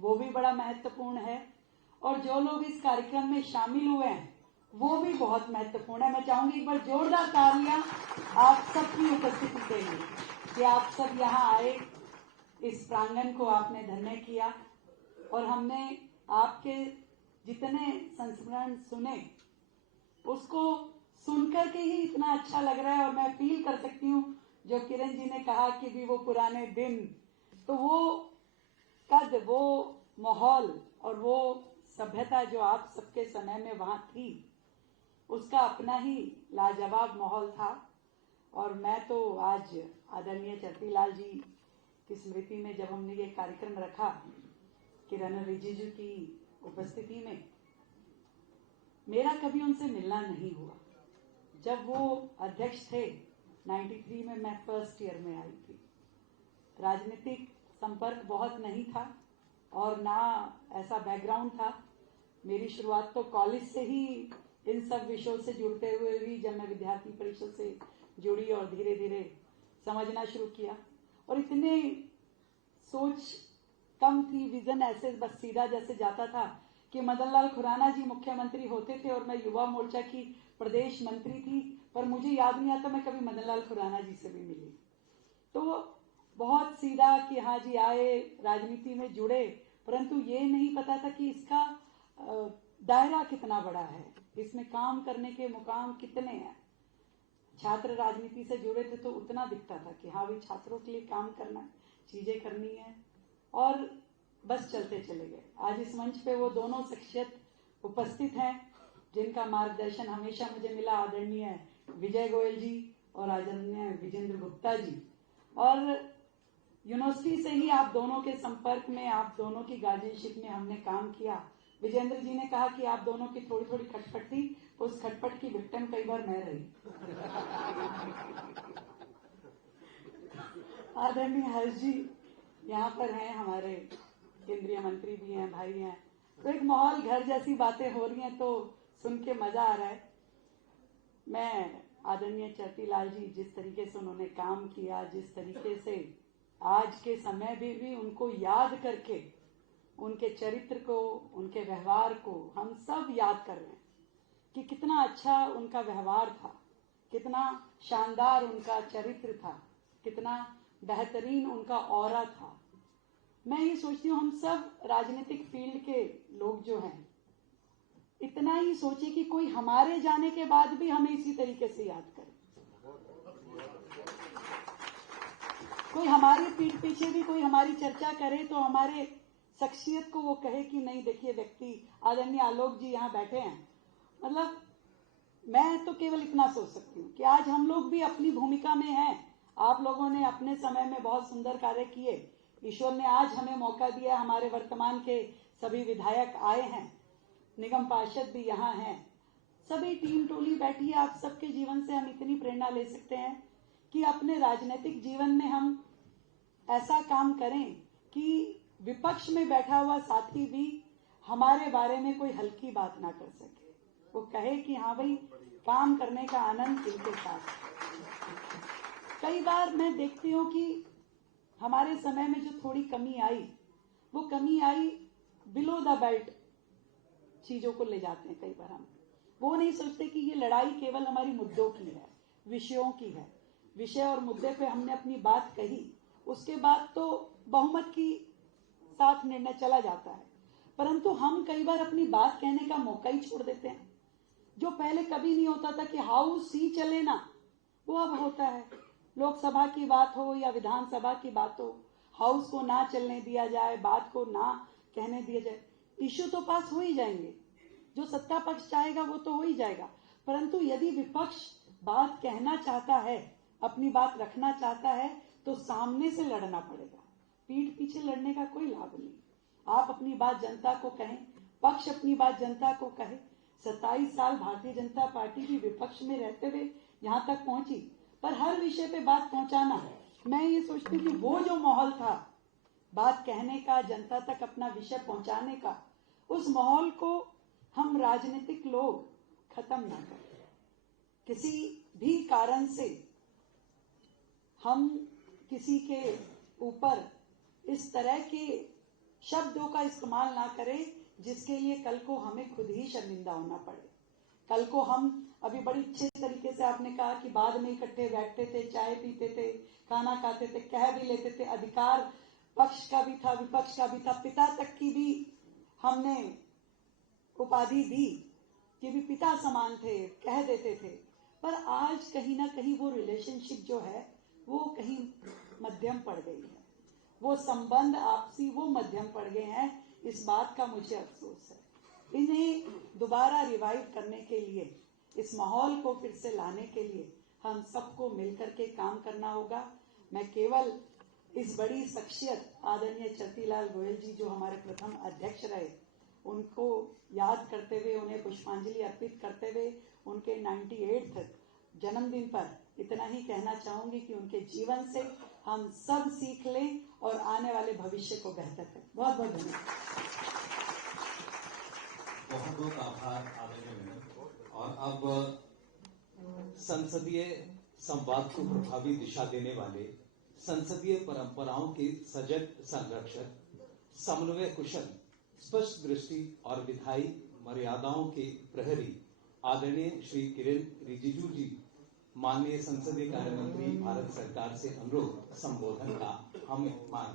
वो भी बड़ा महत्वपूर्ण है, और जो लोग इस कार्यक्रम में शामिल हुए हैं वो भी बहुत महत्वपूर्ण है। मैं चाहूंगी एक बार जोरदार तालियां आप सबकी उपस्थिति के लिए कि आप सब यहाँ आए, इस प्रांगण को आपने धन्य किया, और हमने आपके जितने संस्मरण सुने उसको सुनकर के ही इतना अच्छा लग रहा है। और मैं फील कर सकती हूँ जो किरण जी ने कहा कि भी वो पुराने दिन, तो वो कद, वो माहौल और वो सभ्यता जो आप सबके समय में वहां थी, उसका अपना ही लाजवाब माहौल था। और मैं तो आज आदरणीय चरतीलाल जी की स्मृति में जब हमने ये कार्यक्रम रखा किरण रिजिजू की उपस्थिति में, मेरा कभी उनसे मिलना नहीं हुआ। जब वो अध्यक्ष थे 93 में, मैं फर्स्ट ईयर में आई थी। राजनीतिक संपर्क बहुत नहीं था और ना ऐसा बैकग्राउंड था। मेरी शुरुआत तो कॉलेज से ही इन सब विषयों से जुड़ते हुए हुई, जब मैं विद्यार्थी परिषद से जुड़ी और धीरे धीरे समझना शुरू किया। और इतने सोच कम थी, विजन ऐसे बस सीधा जैसे जाता था कि मदन लाल खुराना जी मुख्यमंत्री होते थे और मैं युवा मोर्चा की प्रदेश मंत्री थी, पर मुझे याद नहीं आता मैं कभी मदन लाल खुराना जी से भी मिली। तो बहुत सीधा कि हाँ जी आए, राजनीति में जुड़े, परंतु ये नहीं पता था कि इसका दायरा कितना बड़ा है, इसमें काम करने के मुकाम कितने हैं। छात्र राजनीति से जुड़े थे तो उतना दिखता था कि हाँ भी छात्रों के लिए काम करना, चीजें करनी है, और बस चलते चले गए। आज इस मंच पे वो दोनों शख्सियत उपस्थित हैं जिनका मार्गदर्शन हमेशा मुझे मिला, आदरणीय विजय गोयल जी और आदरणीय विजेंद्र गुप्ता जी। और यूनिवर्सिटी से ही आप दोनों के संपर्क में, आप दोनों की गार्जियनशिप में हमने काम किया। विजेंद्र जी ने कहा कि आप दोनों की थोड़ी थोड़ी खटपट थी, तो उस खटपट की विक्टिम कई बार मैं रही। आदरणीय हर्ष जी यहाँ पर हैं, हमारे केंद्रीय मंत्री भी हैं, भाई हैं, तो एक माहौल घर जैसी बातें हो रही हैं, तो सुन के मजा आ रहा है। मैं आदरणीय चरतीलाल जी, जिस तरीके से उन्होंने काम किया, जिस तरीके से आज के समय में भी उनको याद करके, उनके चरित्र को, उनके व्यवहार को हम सब याद कर रहे हैं कि कितना अच्छा उनका व्यवहार था, कितना शानदार उनका चरित्र था, कितना बेहतरीन उनका ऑरा था। मैं ये सोचती हूँ हम सब राजनीतिक फील्ड के लोग जो हैं, इतना ही सोचे कि कोई हमारे जाने के बाद भी हमें इसी तरीके से याद करे, कोई हमारी पीठ पीछे भी कोई हमारी चर्चा करे तो हमारे शख्सियत को वो कहे कि नहीं देखिए व्यक्ति, आदरणीय आलोक जी यहाँ बैठे हैं। मतलब मैं तो केवल इतना सोच सकती हूँ कि आज हम लोग भी अपनी भूमिका में हैं। आप लोगों ने अपने समय में बहुत सुंदर कार्य किए, ईश्वर ने आज हमें मौका दिया, हमारे वर्तमान के सभी विधायक आए हैं, निगम पार्षद भी यहाँ हैं, सभी टीम टोली बैठी है। आप सबके जीवन से हम इतनी प्रेरणा ले सकते हैं कि अपने राजनीतिक जीवन में हम ऐसा काम करें कि विपक्ष में बैठा हुआ साथी भी हमारे बारे में कोई हल्की बात ना कर सके, वो कहे कि हाँ भाई काम करने का आनंद इनके साथ। कई बार मैं देखती हूँ कि हमारे समय में जो थोड़ी कमी आई, वो कमी आई बिलो द बेल्ट चीजों को ले जाते हैं। कई बार हम वो नहीं सोचते कि ये लड़ाई केवल हमारी मुद्दों की है, विषयों की है। विषय और मुद्दे पे हमने अपनी बात कही, उसके बाद तो बहुमत की साथ निर्णय चला जाता है, परंतु हम कई बार अपनी बात कहने का मौका ही छोड़ देते हैं। जो पहले कभी नहीं होता था कि हाउस ही चले ना, वो अब होता है। लोकसभा की बात हो या विधानसभा की बात हो, हाउस को ना चलने दिया जाए, बात को ना कहने दिया जाए, इश्यू तो पास हो ही जाएंगे। जो सत्ता पक्ष चाहेगा वो तो हो ही जाएगा, परंतु यदि विपक्ष बात कहना चाहता है, अपनी बात रखना चाहता है, तो सामने से लड़ना पड़ेगा। पीठ पीछे लड़ने का कोई लाभ नहीं। आप अपनी बात जनता को कहें, पक्ष अपनी बात जनता को कहे। 27 साल भारतीय जनता पार्टी भी विपक्ष में रहते हुए यहाँ तक पहुंची, पर हर विषय पे बात पहुंचाना है। मैं ये सोचती हूँ कि वो जो माहौल था बात कहने का, जनता तक अपना विषय पहुंचाने का, उस माहौल को हम राजनीतिक लोग खत्म ना करें। किसी भी कारण से हम किसी के ऊपर इस तरह के शब्दों का इस्तेमाल ना करें जिसके लिए कल को हमें खुद ही शर्मिंदा होना पड़े। कल को हम अभी बड़ी अच्छे तरीके से आपने कहा कि बाद में इकट्ठे बैठते थे, चाय पीते थे, खाना खाते थे, कह भी लेते थे, अधिकार पक्ष का भी था, विपक्ष का भी था, पिता तक की भी हमने उपाधि दी कि भी पिता समान थे, कह देते थे। पर आज कहीं ना कहीं वो रिलेशनशिप जो है वो कहीं मध्यम पड़ गई है, वो संबंध आपसी वो मध्यम पड़ गए हैं। इस बात का मुझे अफसोस है। इन्हें दोबारा रिवाइव करने के लिए, इस माहौल को फिर से लाने के लिए हम सबको मिलकर के काम करना होगा। मैं केवल इस बड़ी शख्सियत आदरणीय चरतीलाल गोयल जी जो हमारे प्रथम अध्यक्ष रहे, उनको याद करते हुए, उन्हें पुष्पांजलि अर्पित करते हुए उनके 98th जन्मदिन पर इतना ही कहना चाहूंगी कि उनके जीवन से हम सब सीख लें और आने वाले भविष्य को बेहतर करें। बहुत बहुत धन्यवाद। बहुत बहुत आभार आदरणीय मैडम। और अब संसदीय संवाद को प्रभावी दिशा देने वाले, संसदीय परंपराओं के सजग संरक्षक, समन्वय कुशल, स्पष्ट दृष्टि और विधायी मर्यादाओं के प्रहरी आदरणीय श्री किरेन रिजिजू जी, माननीय संसदीय कार्य मंत्री, भारत सरकार से अनुरोध संबोधन का हम मांग